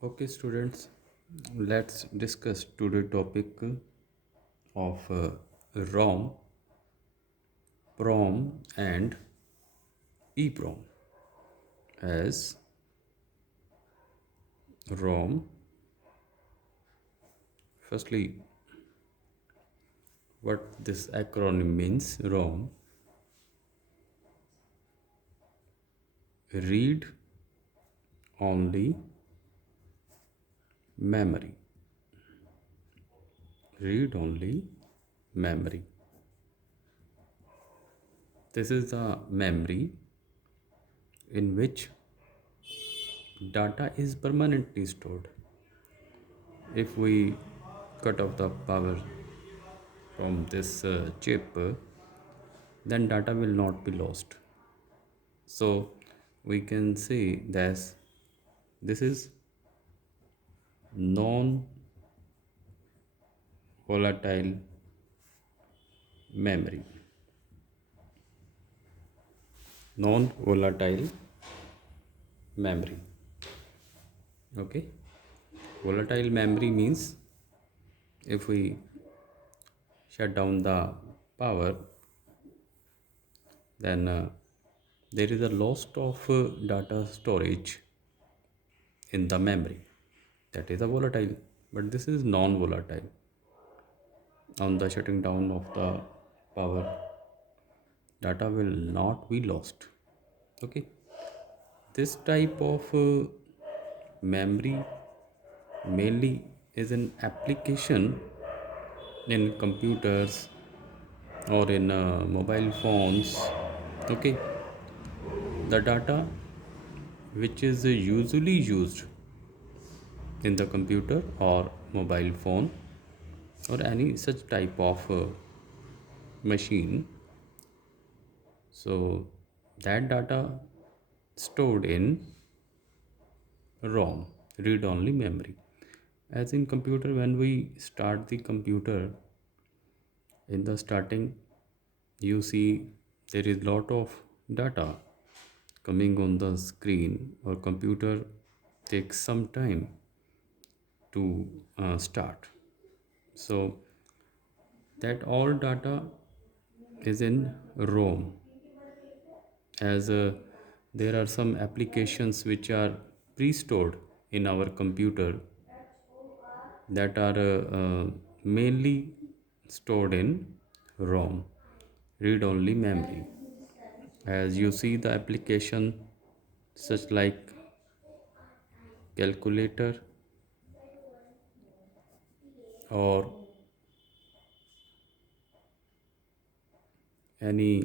Okay, students, let's discuss today topic of ROM, PROM, and EPROM. As ROM, firstly, what this acronym means: ROM, read only memory. Read only memory. This is the memory in which data is permanently stored. If we cut off the power from this chip, then data will not be lost. So we can say that this is non volatile memory. Non volatile memory. Okay. Volatile memory means if we shut down the power, then there is a loss of data storage in the memory. That is a volatile, but this is non volatile. On the shutting down of the power, data will not be lost. Okay, this type of memory mainly is an application in computers or in mobile phones. Okay, the data which is usually used in the computer or mobile phone or any such type of machine. So that data stored in ROM, read only memory. As in computer, when we start the computer, in the starting you see there is lot of data coming on the screen, or computer takes some time to start. So that all data is in ROM, as there are some applications which are pre-stored in our computer that are mainly stored in ROM, read only memory. As you see the application such like calculator or any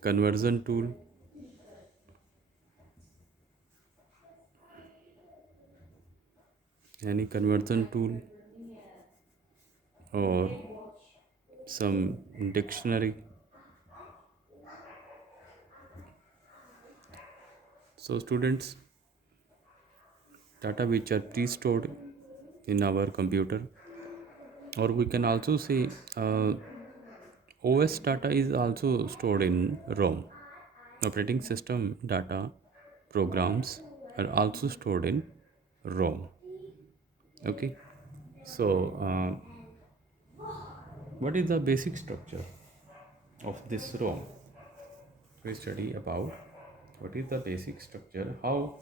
conversion tool, any conversion tool or some dictionary. So students, data which are pre-stored in our computer, or we can also say OS data is also stored in ROM. Operating system data programs are also stored in ROM. Okay, so what is the basic structure of this ROM? We study about what is the basic structure, how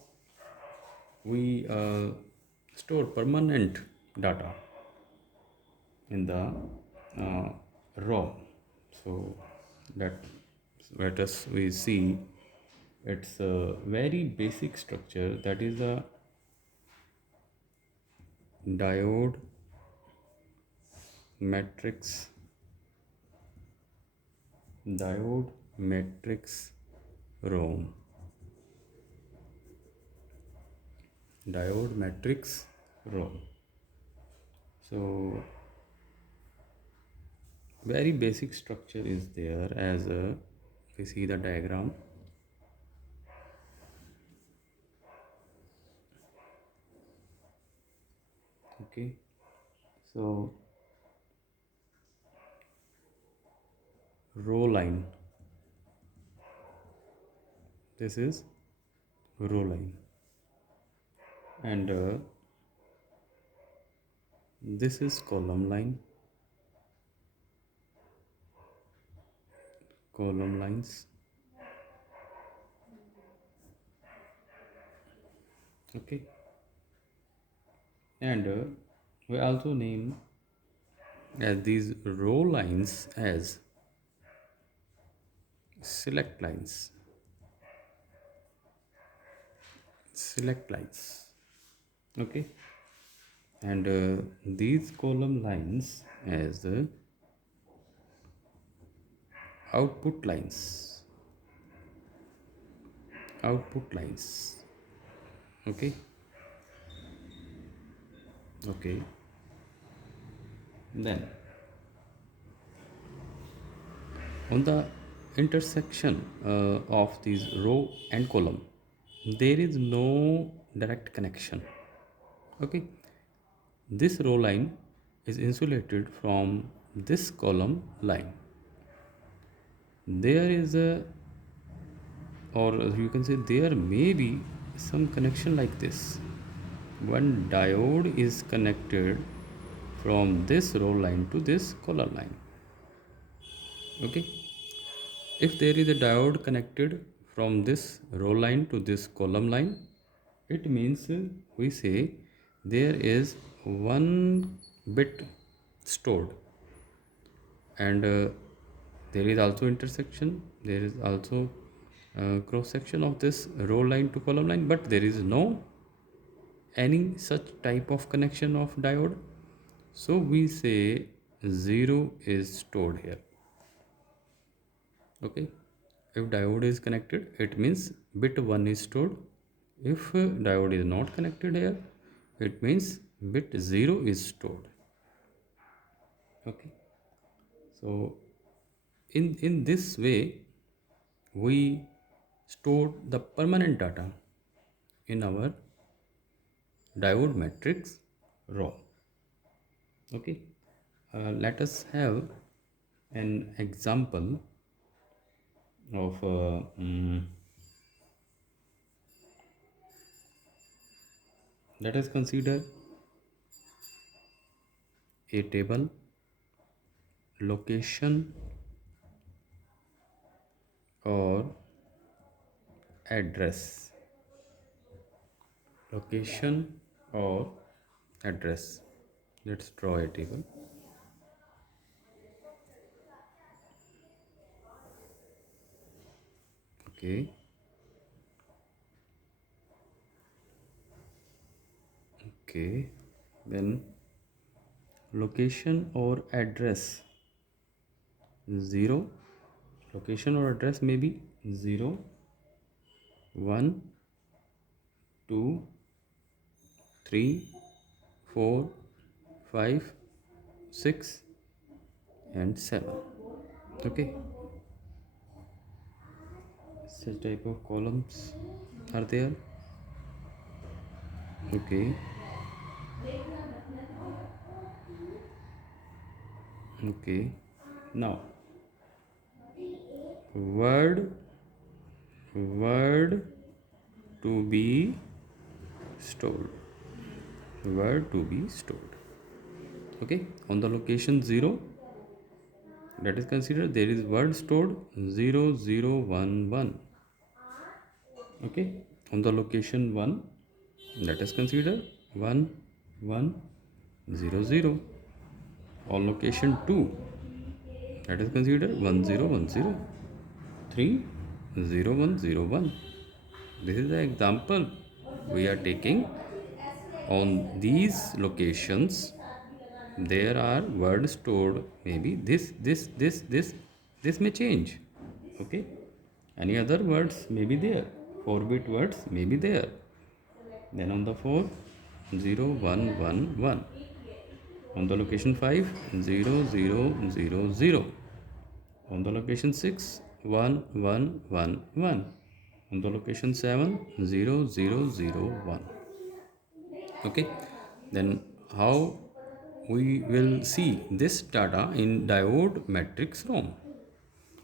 we store permanent data in the ROM. So that let us we see it's a very basic structure, that is a diode matrix, diode matrix ROM, diode matrix ROM. So very basic structure is there, as we see the diagram. Okay, so row line, this is row line, and this is column line, column lines. Okay, and we also name these row lines as select lines, select lines. Okay, and these column lines as the output lines, output lines. Okay, okay, then on the intersection of these row and column, there is no direct connection. Okay, this row line is insulated from this column line. There is a, or you can say there may be some connection like this. One diode is connected from this row line to this column line. Okay, if there is a diode connected from this row line to this column line, it means we say there is one bit stored, and there is also intersection, there is also cross section of this row line to column line, but there is no any such type of connection of diode, so we say 0 is stored here. Okay, if diode is connected, it means bit 1 is stored. If diode is not connected here, it means bit 0 is stored. Okay, so in this way we store the permanent data in our diode matrix ROM. Okay, let us have an example of let us consider a table, location or address, location or address. Let's draw a table. Okay, okay, then location or address 0, location or address may be 0, 1, 2, 3, 4, 5, 6 and 7. Okay, such type of columns are there. Okay, okay, now word word to be stored, word to be stored. Okay, on the location 0, let us consider there is word stored 0011. Okay, on the location 1, let us consider 1100. On location 2, let us consider 1010, 30101. This is the example we are taking. On these locations there are words stored, maybe this may change. Okay, any other words may be there, 4-bit words may be there. Then on the 4, 0111. On the location 5, 0000. On the location 6, 1111. On the location 7, 0001. Okay, then how we will see this data in diode matrix ROM?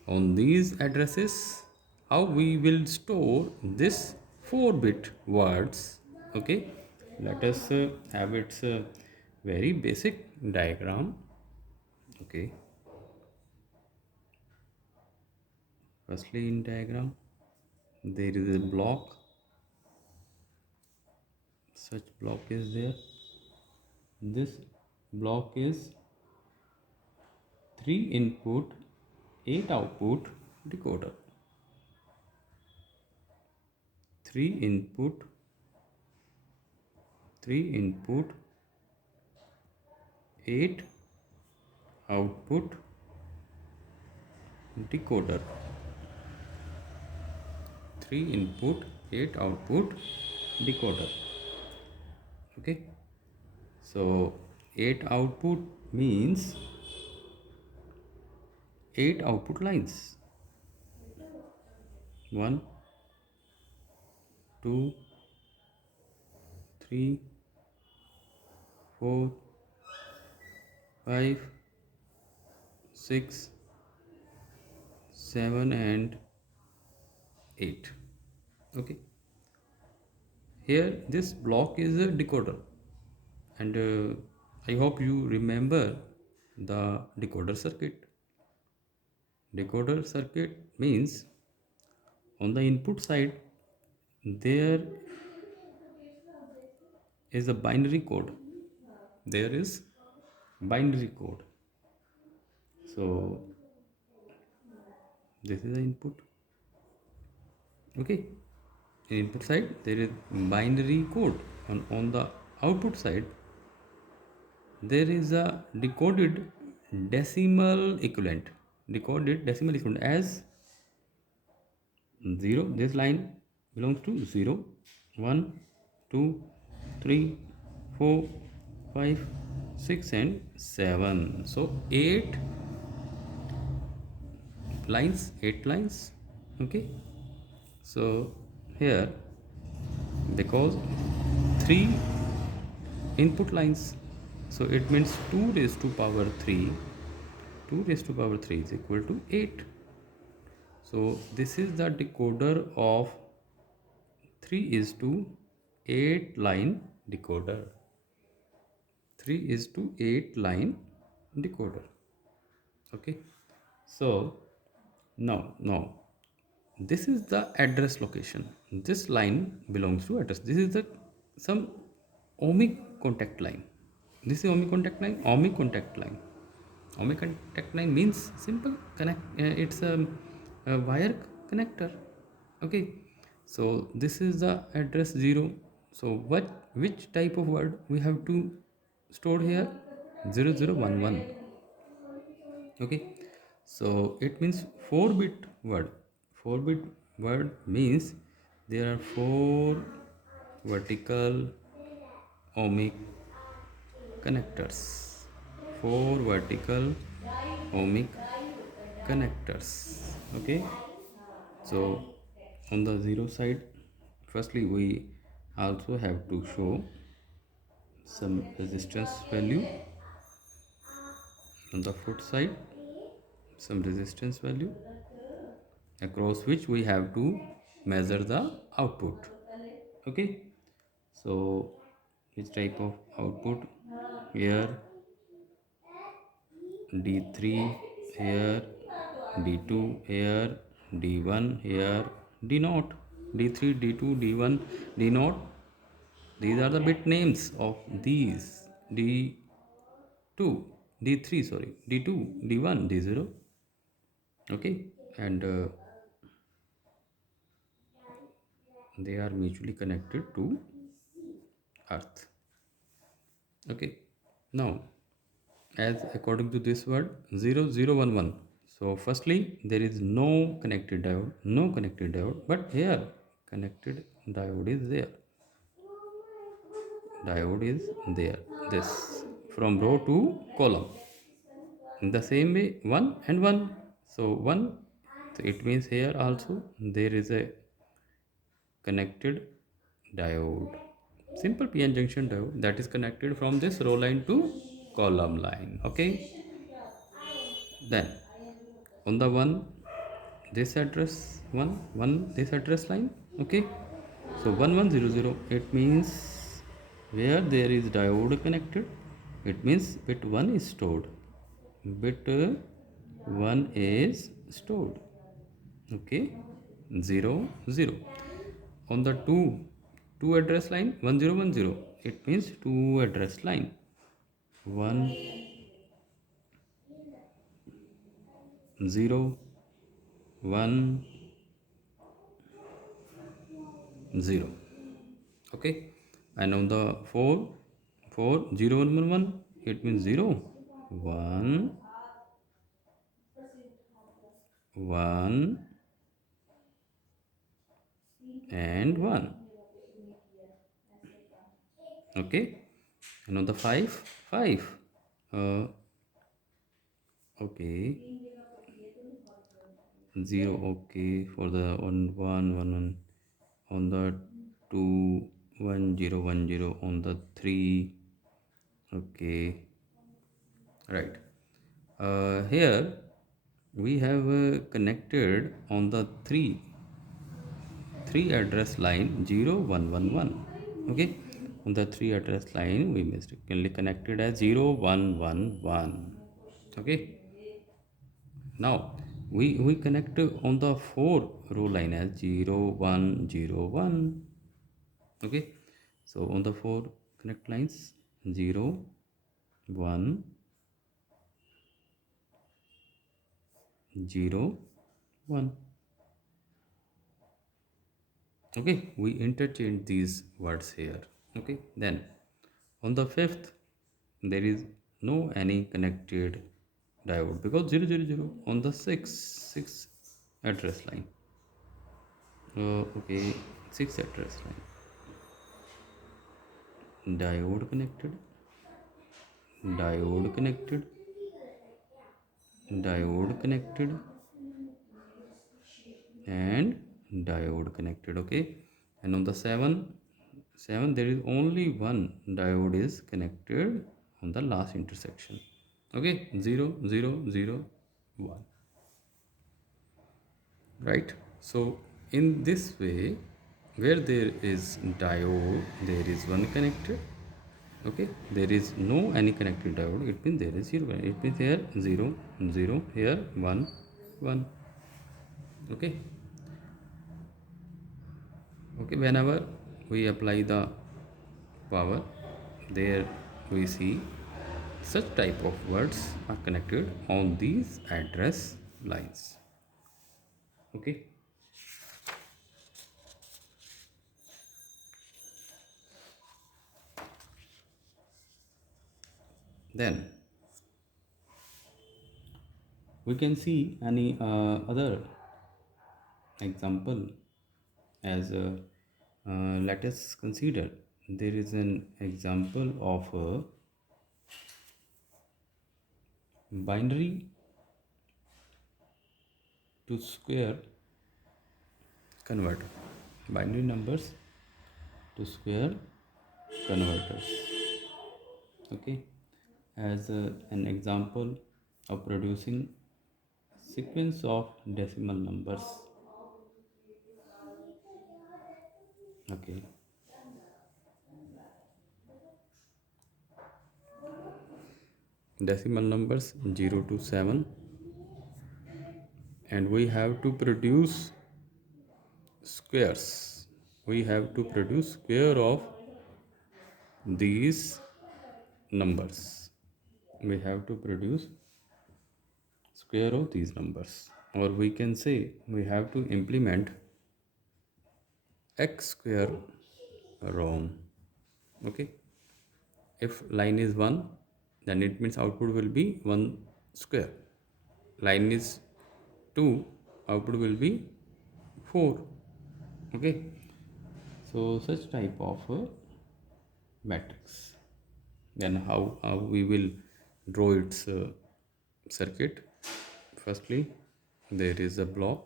On these addresses, how we will store this 4-bit words. Okay, let us have its very basic diagram. Okay, firstly in diagram there is a block, such block is there. This block is 3 input 8 output decoder. 3 input 8 output decoder. 3 input 8 output decoder. Okay, so 8 output means 8 output lines. 1 2 3 4 5 6 7 and 8. Okay, here this block is a decoder, and I hope you remember the decoder circuit. Decoder circuit means on the input side there is a binary code. There is binary code. So this is the input. Okay, in input side there is binary code. On the output side there is a decoded decimal equivalent as 0. This line belongs to 0, 1, 2, 3, 4, 5, 6 and 7. So 8 lines, 8 lines. Okay, so here because 3 input lines, so it means 2 raised to power 3. 2 raised to power 3 is equal to 8. So this is the decoder of 3 is to 8 line decoder. 3 is to 8 line decoder. Okay, so now this is the address location. This line belongs to address. This is the some ohmic contact line. This is ohmic contact line. Ohmic contact line. Ohmic contact line means simple connect. It's a wire connector. Okay, so this is the address 0. So which type of word we have to store here? 0011. Okay, so it means 4-bit word. 4-bit word means there are 4 vertical ohmic connectors. 4 vertical ohmic connectors. Okay, so on the 0 side firstly we also have to show some resistance value. On the foot side some resistance value across which we have to measure the output. Okay, so which type of output? Here D3, here D2, here D1, here D0. D3, D2, D1, D0. These are the bit names of these. D2, D3, sorry, D2, D1, D0. Okay, and they are mutually connected to earth. Okay, now as according to this word 0011, so firstly there is no connected diode, but here connected diode is there. Diode is there, this from row to column. In the same way 1 and 1, so 1, so it means here also there is a connected diode, simple PN junction diode, that is connected from this row line to column line. Okay, then on the one this address 1 1 this address line. Okay, So 1100, it means where there is diode connected, it means bit 1 is stored. Bit 1 is stored. Okay, 0 0. On the two address line 1010, it means two address line 1 0 1 0. Okay, and on the 4 4 0 1 1 1, it means 0 1 1 and 1. Okay, and on the 5 5, uh, okay, 0. Okay, for the on 1 1 1, on the 2 1 0 1 0, on the 3. Okay, right. Here we have connected on the 3 address line 0111. Okay, on the 3 address line we mistakenly connected as 0111. Okay, now we connect on the 4 row line as 0101. Okay, so on the 4 connect lines 0 1 0 1. Okay, we interchange these words here. Okay, then on the fifth there is no any connected diode because 000 on the 6 address line. Okay, 6 address line, diode connected, diode connected, and diode connected. Okay, and on the 7 there is only one diode is connected on the last intersection. Okay, 0 0 0 1, right? So in this way, where there is diode there is one connected. Okay, there is no any connected diode, it means there is 0. It means here 0 0, here 1 1. Okay, okay, whenever we apply the power, there we see such type of words are connected on these address lines. Okay, then we can see any other example as let us consider there is an example of a binary to square converter, binary numbers to square converters. Okay, as an example of producing sequence of decimal numbers. Okay, decimal numbers 0 to 7, and we have to produce squares. We have to produce square of these numbers. We have to produce square of these numbers, or we can say we have to implement x square ROM. Okay, if line is 1, then it means output will be 1 square. Line is 2, output will be 4. Okay, so such type of matrix. Then how we will draw its circuit. Firstly, there is a block.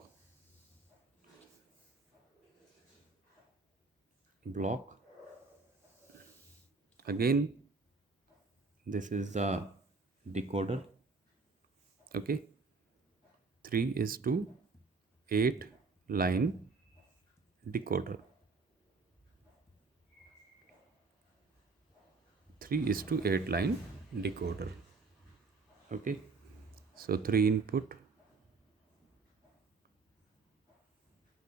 Again, this is the decoder. Okay, 3 is to 8 line decoder. 3 is to 8 line decoder. Okay, so 3 input,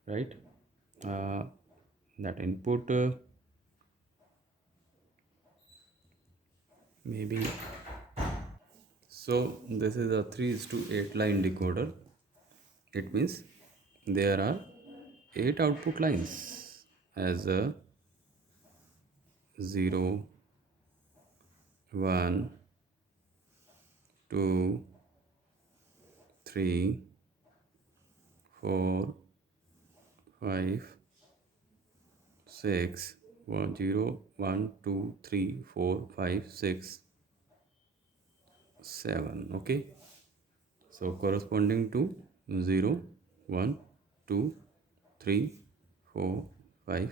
right? uh, that input, maybe. So this is a 3 is to 8 line decoder. It means there are 8 output lines as a 0, 1, 2, 3, 4, 5, 6, 1, 0, 1, 2, 3, 4, 5, 6, 7. Okay, so corresponding to 0, 1, 2, 3, 4, 5,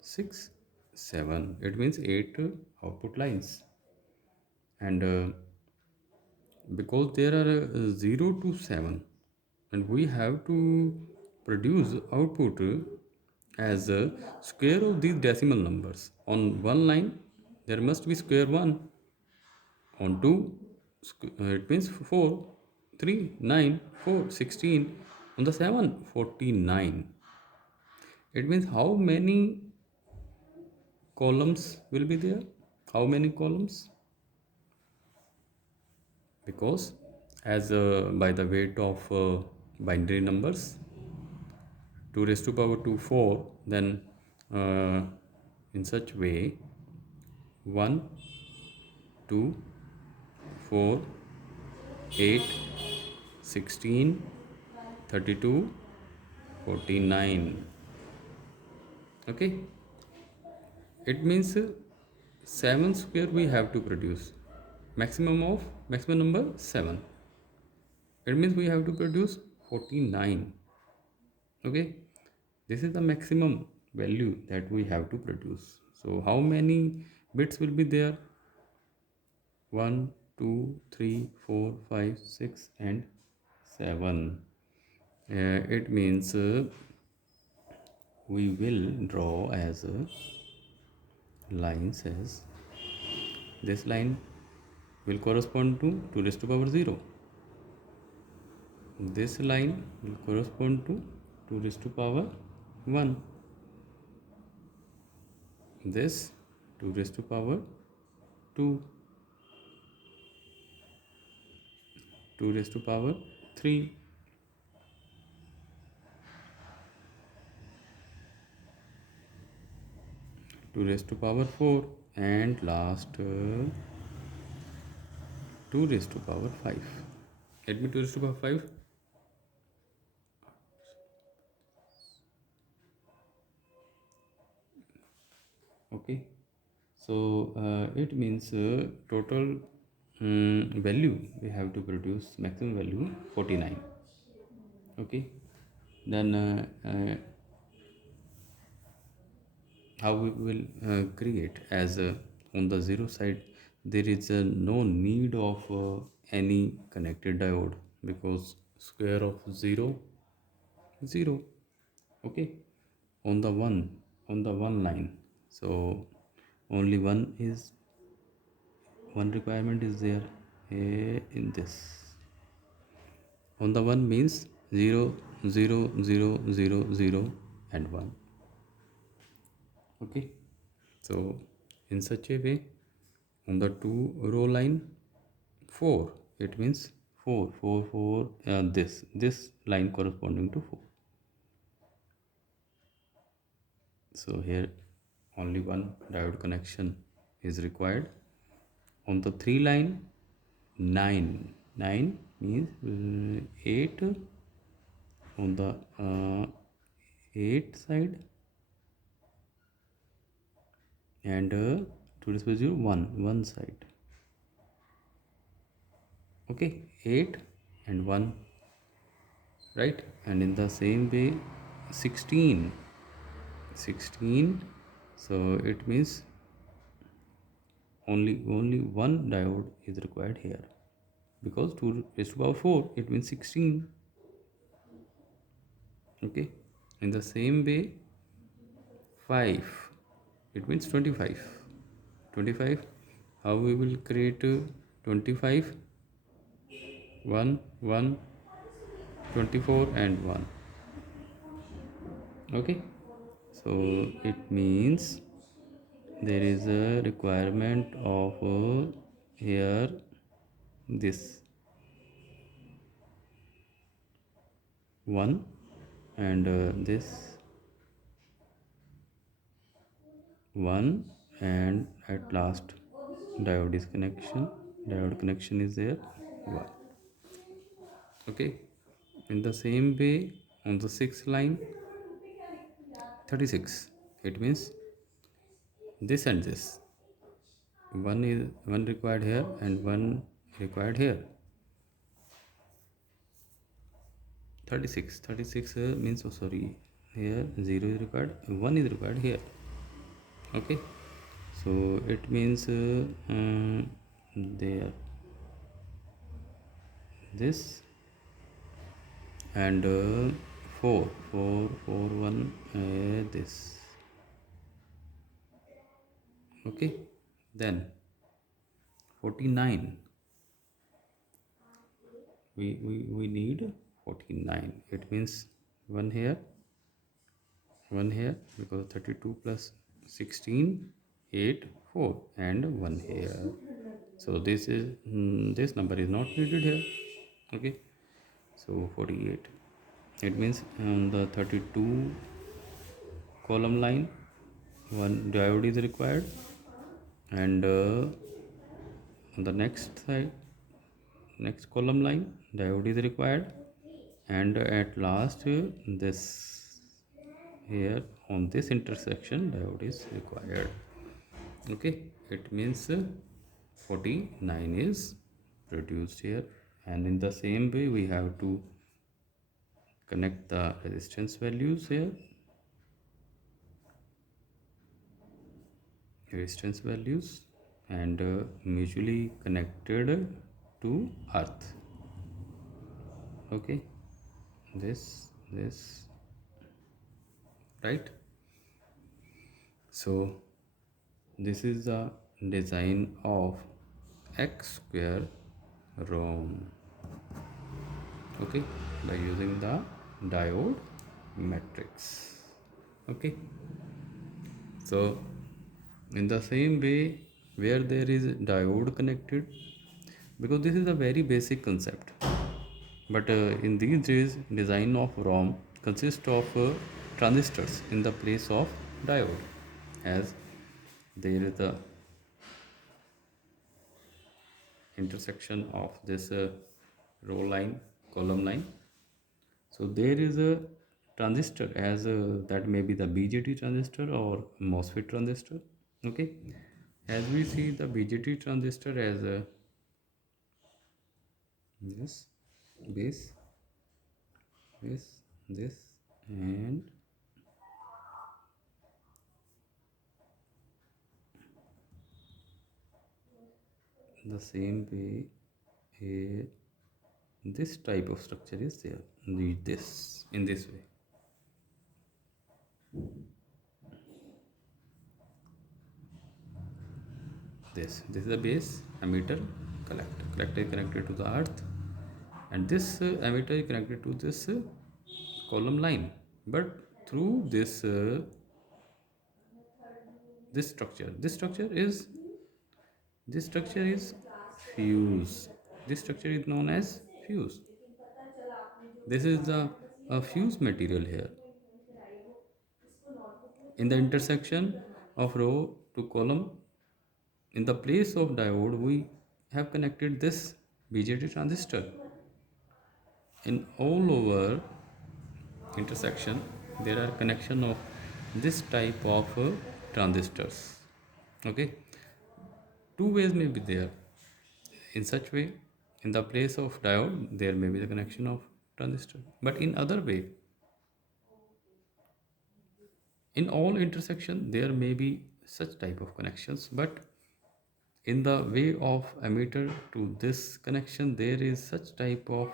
6, 7. It means 8 output lines. And because there are 0 to 7, and we have to produce output as a square of these decimal numbers. On one line there must be square 1, on 2 it means 4, 3, 9, 4, 16, on the 7, 49. It means how many columns will be there? How many columns? Because as by the weight of binary numbers, 2 raised to power 2 4, then uh, in such way 1, 2, 4, 8, 16, 32, 49. Okay, it means 7 square we have to produce, maximum number 7. It means we have to produce 49. Okay, this is the maximum value that we have to produce. So how many bits will be there? 1, 2, 3, 4, 5, 6, and 7. It means we will draw as lines as this line will correspond to 2 raised to power 0. This line will correspond to 2 raised to power 1. This 2 raised to power 2, 2 raised to power 3, 2 raised to power 4, and last 2 raised to power 5. Let me 2 raised to power 5. Okay, so it means total value we have to produce, maximum value 49. Okay, then how we will create as on the 0 side there is no need of any connected diode, because square of 0, 0. Okay, on the one line, so only one requirement is there in this. On the one means 0, 0, 0, 0, 0, and 1. Okay, so in such a way, on the 2 row line 4, it means 4, 4, 4, this line corresponding to 4. So here only one diode connection is required. On the 3 line 9 means 8 on the 8 side, and 2 raised by 0 1 side. Okay, 8 and 1, right? And in the same way 16, so it means only one diode is required here, because 2 raised to power 4, it means 16. Okay, in the same way 5, it means 25. How we will create 25, 1, 1, 24 and 1. Okay, so it means there is a requirement of here this 1 and this 1, and at last diode connection is there 1. Okay, in the same way on the sixth line 36, it means this and this, one required here and one required here. 36 means, oh sorry, here 0 is required, 1 is required here. Okay, so it means there this and 4 4 4 1 this. Okay, then 49, we need 49. It means one here because 32 plus 16 8 4 and 1 here. So this is this number is not needed here. Okay, so 48, it means on the 32 column line one diode is required, and on the next column line diode is required, and at last this here on this intersection diode is required. Okay, it means 49 is produced here, and in the same way we have to connect the resistance values here, and mutually connected to earth. Okay, this right. So this is the design of x square ROM. Okay, by using the diode matrix. Okay, so in the same way where there is diode connected, because this is a very basic concept, but in these days design of ROM consists of transistors in the place of diode, as there is the intersection of this row line column line. So there is a transistor as that may be the BJT transistor or MOSFET transistor. Okay, as we see the BJT transistor as a this base, this and the same way here this type of structure is there, this in this way. This is the base, emitter, collector is connected to the earth, and this emitter is connected to this column line, but through this structure is fuse. This structure is known as fuse. This is the fuse material here. In the intersection of row to column, in the place of diode, we have connected this BJT transistor. In all over intersection, there are connection of this type of transistors. Okay, two ways may be there. In such way, in the place of diode, there may be the connection of transistor, but in other way, in all intersection, there may be such type of connections, but in the way of emitter to this connection, there is such type of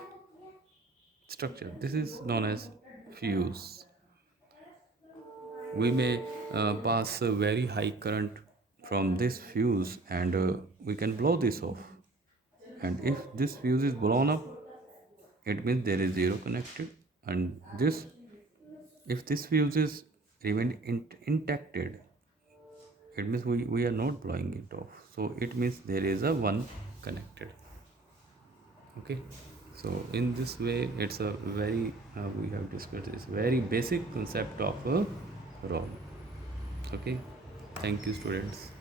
structure. This is known as fuse. We may pass a very high current from this fuse, and we can blow this off. And if this fuse is blown up, it means there is zero connected. And this, if this fuse is remained intacted, it means we are not blowing it off, so it means there is a one connected. Okay, so in this way it's a very we have discussed this very basic concept of a ROM. Okay, thank you students.